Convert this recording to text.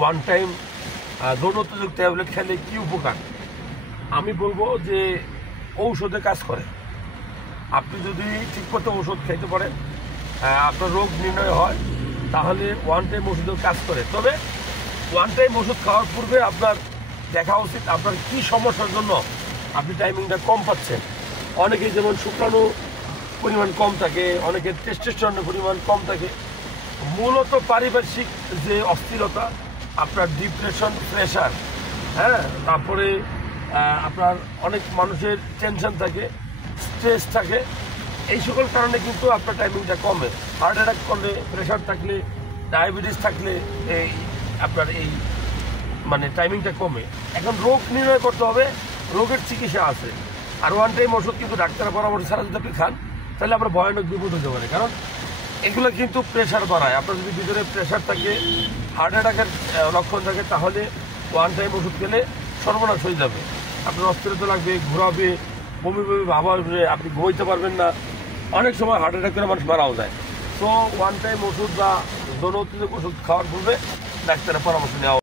One time যৌন উত্তেজক tablet খেলে কি উপকার? আমি বলবো যে ঔষধে কাজ করে। আপনি যদি ঠিকমতো ওষুধ খেতে পারেন, আপনার রোগ নির্ণয় হয়, তাহলে ওয়ান টাইম ওষুধেও কাজ করে। তবে ওয়ান টাইম ওষুধ খাওয়ার পূর্বে আপনার দেখা উচিত আপনার কি সমস্যার জন্য আপনি টাইমিংটা কম পাচ্ছেন। অনেকেই যেমন শুক্রাণু পরিমাণ কম থাকে, অনেকের টেস্টোস্টেরনের পরিমাণ কম থাকে। মূলত পারিপার্শ্বিক যে অস্থিরতা, আপনার ডিপ্রেশন, প্রেশার, তারপরে আপনার অনেক মানুষের টেনশন থাকে, স্ট্রেস থাকে, এই সকল কারণে কিন্তু আপনার টাইমিংটা কমে। হার্ট অ্যাটাক করলে, প্রেশার থাকলে, ডায়াবেটিস থাকলে আপনার মানে টাইমিংটা কমে। এখন রোগ নির্ণয় করতে হবে, রোগের চিকিৎসা আছে। আর ওয়ান টাইম ওষুধ কিন্তু ডাক্তারের পরামর্শ ছাড়া যদি আপনি খান, তাহলে আপনার ভয়ানক বিপদ হতে পারে। কারণ এগুলো কিন্তু প্রেশার বাড়ায়। আপনার যদি ভিতরে প্রেশার থাকে, হার্ট অ্যাটাকের লক্ষণ থাকে, তাহলে ওয়ান টাইম ওষুধ খেলে সর্বনাশ হয়ে যাবে। আপনার অস্থিরতা লাগবে, ঘোরাবে, বমি বমি ভাব আসবে, আপনি ঘুমাইতে পারবেন না। অনেক সময় হার্ট অ্যাটাক করে মানুষ মারাও যায়। তো ওয়ান টাইম ওষুধ বা যৌন উত্তেজক ওষুধ খাওয়ার পূর্বে ডাক্তারের পরামর্শ নেওয়া।